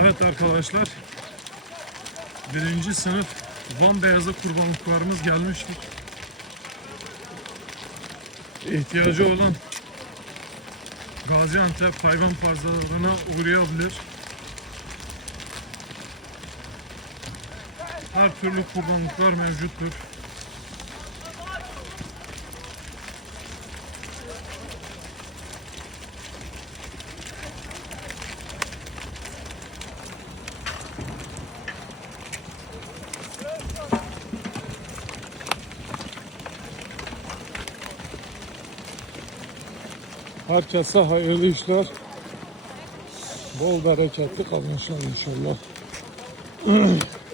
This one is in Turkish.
Evet arkadaşlar. Birinci sınıf Van Beyazı kurbanlıklarımız gelmiştir. İhtiyacı olan Gaziantep hayvan pazarına uğrayabilir. Her türlü kurbanlıklar mevcuttur. Herkese hayırlı işler. Bol bereketli kazançlar inşallah.